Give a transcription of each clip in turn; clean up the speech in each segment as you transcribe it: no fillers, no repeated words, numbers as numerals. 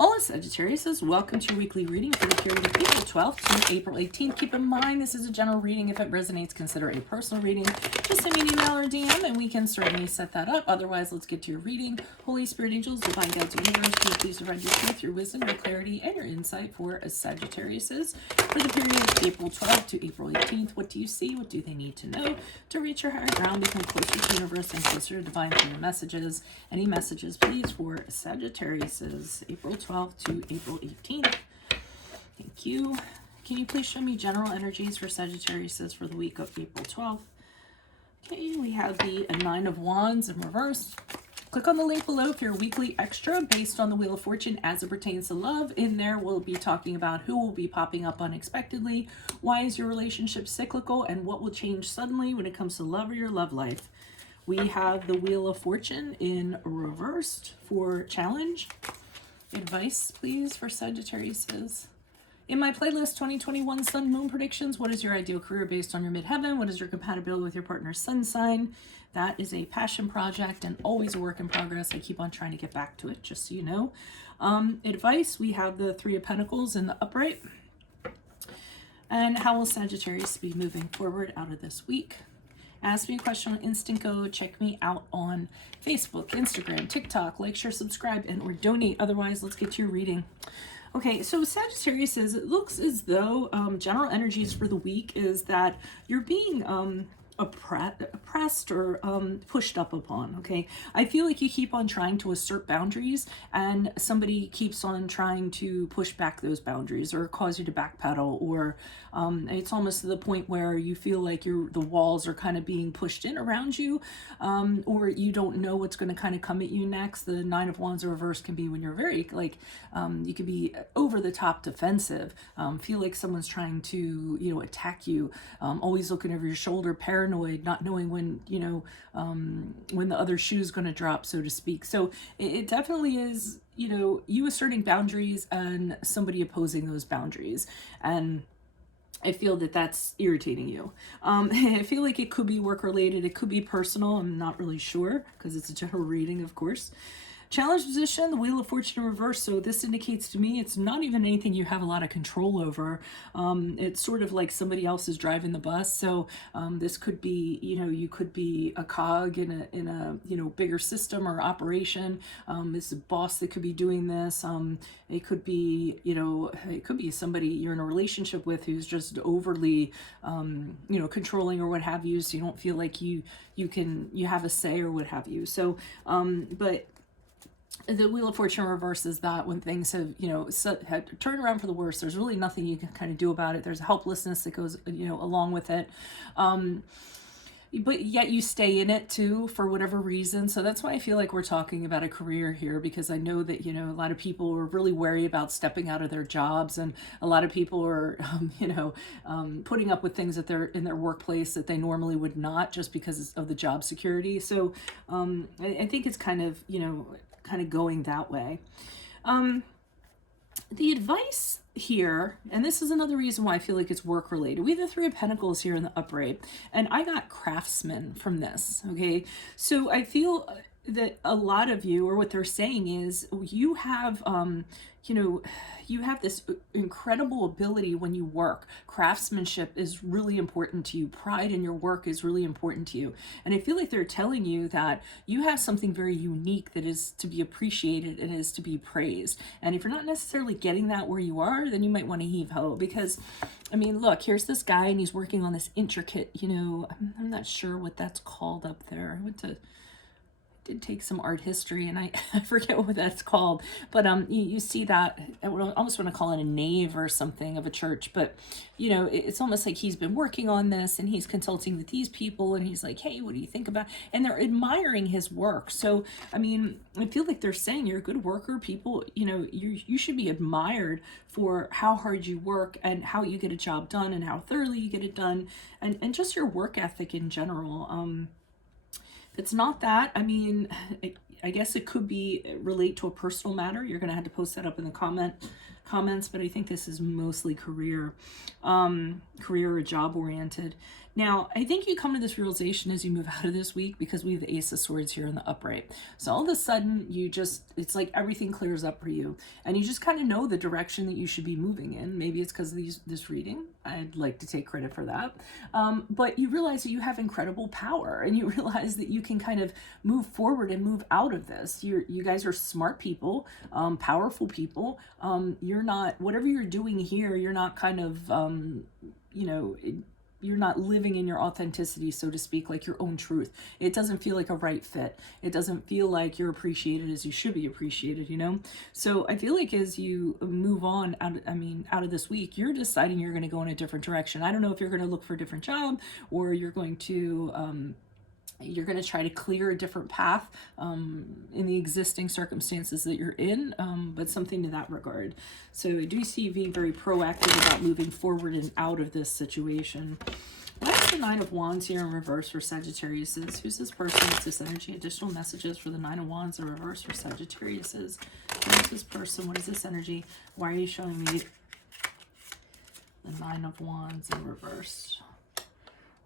Hola Sagittarius, welcome to your weekly reading for the period of April 12th to April 18th. Keep in mind this is a general reading. If it resonates, consider a personal reading. Just send me an email or DM and we can certainly set that up. Otherwise, let's get to your reading. Holy Spirit Angels, Divine Guides, Universe, please provide your truth, your wisdom, your clarity, and your insight for Sagittarius for the period of April 12th to April 18th. What do you see? What do they need to know to reach your higher ground, become closer to the universe and closer to divine through your messages? Any messages, please, for Sagittarius, April 12th to April 18th. Thank you. Can you please show me general energies for Sagittarius for the week of April 12th? Okay, we have the Nine of Wands in reverse. Click on the link below for your weekly extra based on the Wheel of Fortune as it pertains to love. In there, we'll be talking about who will be popping up unexpectedly, why is your relationship cyclical, and what will change suddenly when it comes to love or your love life. We have the Wheel of Fortune in reversed for challenge. Advice, please, for Sagittarius. In my playlist 2021 Sun Moon Predictions, what is your ideal career based on your midheaven? What is your compatibility with your partner's sun sign? That is a passion project and always a work in progress. I keep on trying to get back to it, just so you know. Advice, we have the Three of Pentacles in the upright. And how will Sagittarius be moving forward out of this week? Ask me a question on Instant Go. Check me out on Facebook, Instagram, TikTok. Like, share, subscribe, and or donate. Otherwise, let's get to your reading. Okay, so Sagittarius says it looks as though general energies for the week is that you're being oppressed or pushed up upon. Okay, I feel like you keep on trying to assert boundaries and somebody keeps on trying to push back those boundaries or cause you to backpedal, or it's almost to the point where you feel like the walls are kind of being pushed in around you, or you don't know what's going to kind of come at you next. The Nine of Wands reverse can be when you're very you could be over the top defensive, feel like someone's trying to attack you, always looking over your shoulder, paranoid, not knowing when when the other shoe's going to drop, so to speak. So it definitely is you asserting boundaries and somebody opposing those boundaries, and I feel that that's irritating you. I feel like it could be work related, it could be personal, I'm not really sure because it's a general reading, of course. Challenge position, the Wheel of Fortune in reverse. So this indicates to me it's not even anything you have a lot of control over. It's sort of like somebody else is driving the bus. So this could be, you could be a cog in a bigger system or operation. This is a boss that could be doing this. It could be, it could be somebody you're in a relationship with who's just overly, controlling or what have you. So you don't feel like you have a say or what have you. So, but the Wheel of Fortune reverses that when things have, had turned around for the worse, there's really nothing you can kind of do about it. There's a helplessness that goes, along with it. But yet you stay in it too, for whatever reason. So that's why I feel like we're talking about a career here, because I know that, a lot of people are really wary about stepping out of their jobs, and a lot of people are, putting up with things that they're in their workplace that they normally would not, just because of the job security. So I think it's kind of going that way. The advice here, and this is another reason why I feel like it's work related. We have the Three of Pentacles here in the upright, and I got craftsman from this. Okay, so I feel that a lot of you, or what they're saying is, you have you have this incredible ability when you work. Craftsmanship is really important to you. Pride in your work is really important to you. And I feel like they're telling you that you have something very unique that is to be appreciated and is to be praised. And if you're not necessarily getting that where you are, then you might want to heave ho, because I mean, look, here's this guy and he's working on this intricate, I'm not sure what that's called up there. I did take some art history and I forget what that's called, but you see that, I would almost want to call it a nave or something of a church, but it's almost like he's been working on this and he's consulting with these people and he's like, hey, what do you think about, and they're admiring his work. So I mean, I feel like they're saying you're a good worker. People, you should be admired for how hard you work and how you get a job done and how thoroughly you get it done, and just your work ethic in general. It's not that, I mean, I guess it could be relate to a personal matter. You're going to have to post that up in the comments, but I think this is mostly career or job oriented. Now, I think you come to this realization as you move out of this week, because we have the Ace of Swords here in the upright. So all of a sudden, it's like everything clears up for you. And you just kind of know the direction that you should be moving in. Maybe it's because of this reading. I'd like to take credit for that. But you realize that you have incredible power, and you realize that you can kind of move forward and move out of this. You guys are smart people, powerful people. You're not, whatever you're doing here, you're not kind of, you're not living in your authenticity, so to speak, like your own truth. It doesn't feel like a right fit. It doesn't feel like you're appreciated as you should be appreciated, So I feel like as you move on out of this week, you're deciding you're going to go in a different direction. I don't know if you're going to look for a different job, or you're going to try to clear a different path in the existing circumstances that you're in, but something to that regard. So I do see you being very proactive about moving forward and out of this situation. Why is the Nine of Wands here in reverse for Sagittarius? Who's this person? What's this energy? Additional messages for the Nine of Wands in reverse for Sagittarius. Who's this person? What is this energy? Why are you showing me the Nine of Wands in reverse?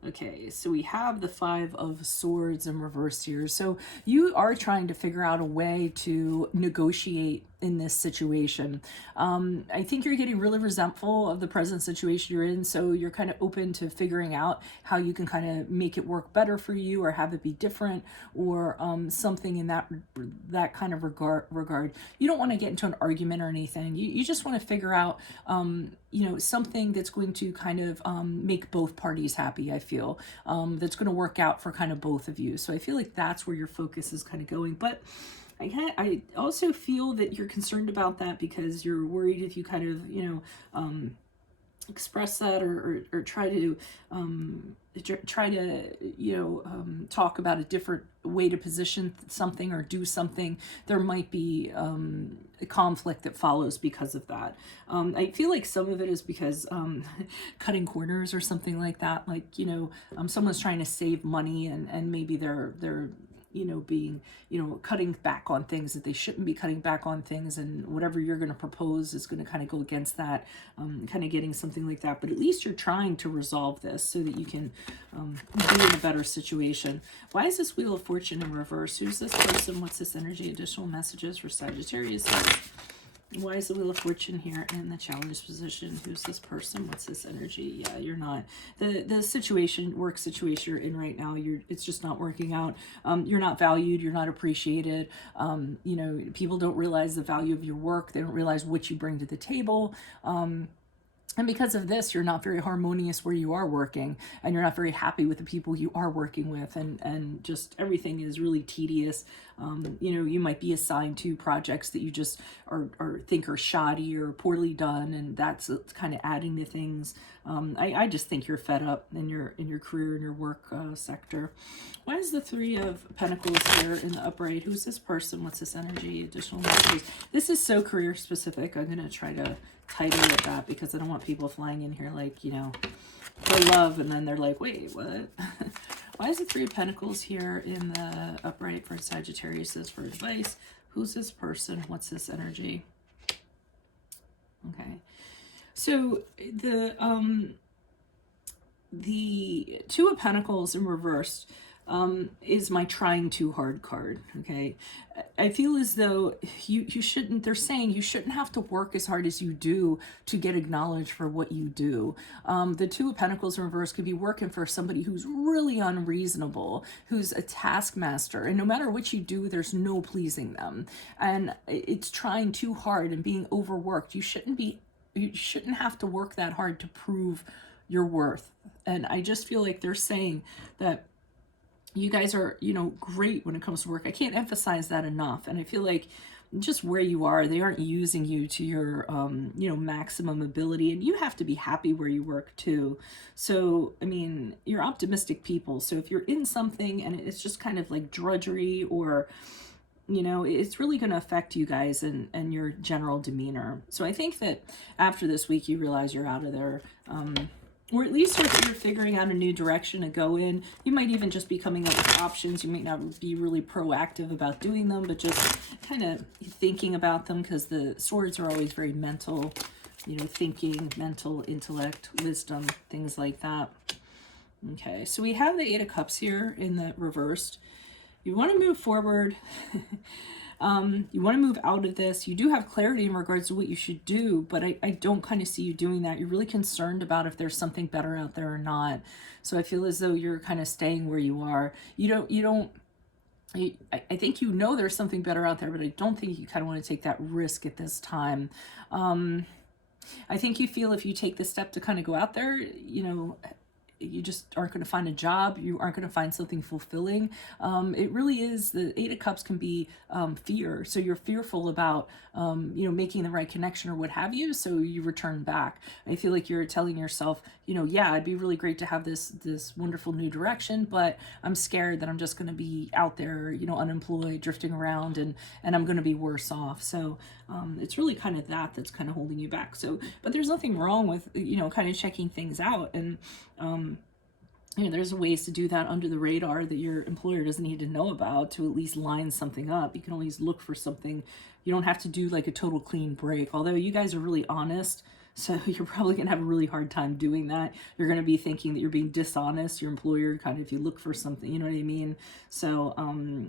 Okay, so we have the Five of Swords in reverse here. So you are trying to figure out a way to negotiate in this situation. I think you're getting really resentful of the present situation you're in, so you're kind of open to figuring out how you can kind of make it work better for you, or have it be different, or something in that kind of regard. You don't want to get into an argument or anything. You just want to figure out something that's going to kind of make both parties happy, I feel, that's going to work out for kind of both of you. So I feel like that's where your focus is kind of going. But I also feel that you're concerned about that because you're worried if you kind of, express that or try to talk about a different way to position something or do something, there might be a conflict that follows because of that. I feel like some of it is because cutting corners or something like that, like someone's trying to save money, and maybe they're being, cutting back on things that they shouldn't be cutting back on things, and whatever you're going to propose is going to kind of go against that, kind of getting something like that. But at least you're trying to resolve this so that you can be in a better situation. Why is this Wheel of Fortune in reverse? Who's this person? What's this energy? Additional messages for Sagittarius. Why is the Wheel of Fortune here in the challenge position? Who's this person? What's this energy? Yeah, you're not. The work situation you're in right now, it's just not working out. You're not valued. You're not appreciated. People don't realize the value of your work. They don't realize what you bring to the table. And because of this, you're not very harmonious where you are working, and you're not very happy with the people you are working with, and just everything is really tedious. You might be assigned to projects that you just think are shoddy or poorly done, and that's kind of adding to things. I just think you're fed up in your career and your work sector. Why is the Three of Pentacles here in the upright? Who's this person? What's this energy? Additional messages. This is so career specific. I'm gonna try to title it that because I don't want people flying in here like, for love, and then they're like, wait, what? Why is the Three of Pentacles here in the upright for Sagittarius for advice? Who's this person? What's this energy? Okay. So the Two of Pentacles in reverse is my trying too hard card. Okay, I feel as though you shouldn't, they're saying you shouldn't have to work as hard as you do to get acknowledged for what you do. The Two of Pentacles in reverse could be working for somebody who's really unreasonable, who's a taskmaster, and no matter what you do, there's no pleasing them, and it's trying too hard and being overworked. You shouldn't have to work that hard to prove your worth. And I just feel like they're saying that you guys are, great when it comes to work. I can't emphasize that enough. And I feel like just where you are, they aren't using you to your, maximum ability. And you have to be happy where you work too. So, you're optimistic people. So if you're in something and it's just kind of like drudgery, or, it's really going to affect you guys and your general demeanor. So I think that after this week, you realize you're out of there. Or at least you're figuring out a new direction to go in. You might even just be coming up with options. You might not be really proactive about doing them, but just kind of thinking about them, because the swords are always very mental, thinking, mental, intellect, wisdom, things like that. Okay, so we have the Eight of Cups here in the reversed. You want to move forward. You want to move out of this. You do have clarity in regards to what you should do, but I don't kind of see you doing that. You're really concerned about if there's something better out there or not. So I feel as though you're kind of staying where you are. I think you know there's something better out there, but I don't think you kind of want to take that risk at this time. I think you feel if you take the step to kind of go out there, you just aren't going to find a job. You aren't going to find something fulfilling. It really is, the Eight of Cups can be fear. So you're fearful about, making the right connection or what have you. So you return back. I feel like you're telling yourself, yeah, it'd be really great to have this wonderful new direction, but I'm scared that I'm just going to be out there, unemployed, drifting around, and I'm going to be worse off. So it's really kind of that's kind of holding you back. So, but there's nothing wrong with, kind of checking things out. And, there's ways to do that under the radar that your employer doesn't need to know about to at least line something up. You can always look for something. You don't have to do like a total clean break, although you guys are really honest. So you're probably going to have a really hard time doing that. You're going to be thinking that you're being dishonest. Your employer kind of, if you look for something, you know what I mean? So,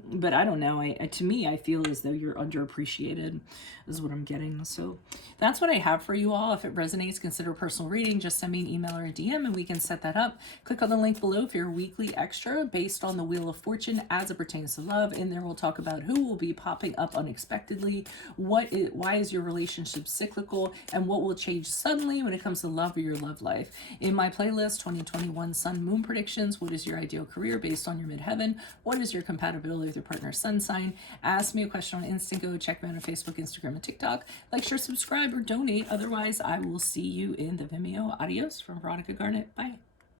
but I don't know. To me, I feel as though you're underappreciated is what I'm getting. So that's what I have for you all. If it resonates, consider a personal reading. Just send me an email or a DM and we can set that up. Click on the link below for your weekly extra based on the Wheel of Fortune as it pertains to love. In there, we'll talk about who will be popping up unexpectedly, why is your relationship cyclical, and what will change suddenly when it comes to love or your love life. In my playlist, 2021 Sun Moon Predictions, what is your ideal career based on your midheaven? What is your compatibility with your partner's sun sign? Ask me a question on Instant. Go check me out on Facebook, Instagram, and TikTok. Like, share, subscribe, or donate. Otherwise, I will see you in the Vimeo. Adios from Veronica Garnett. Bye.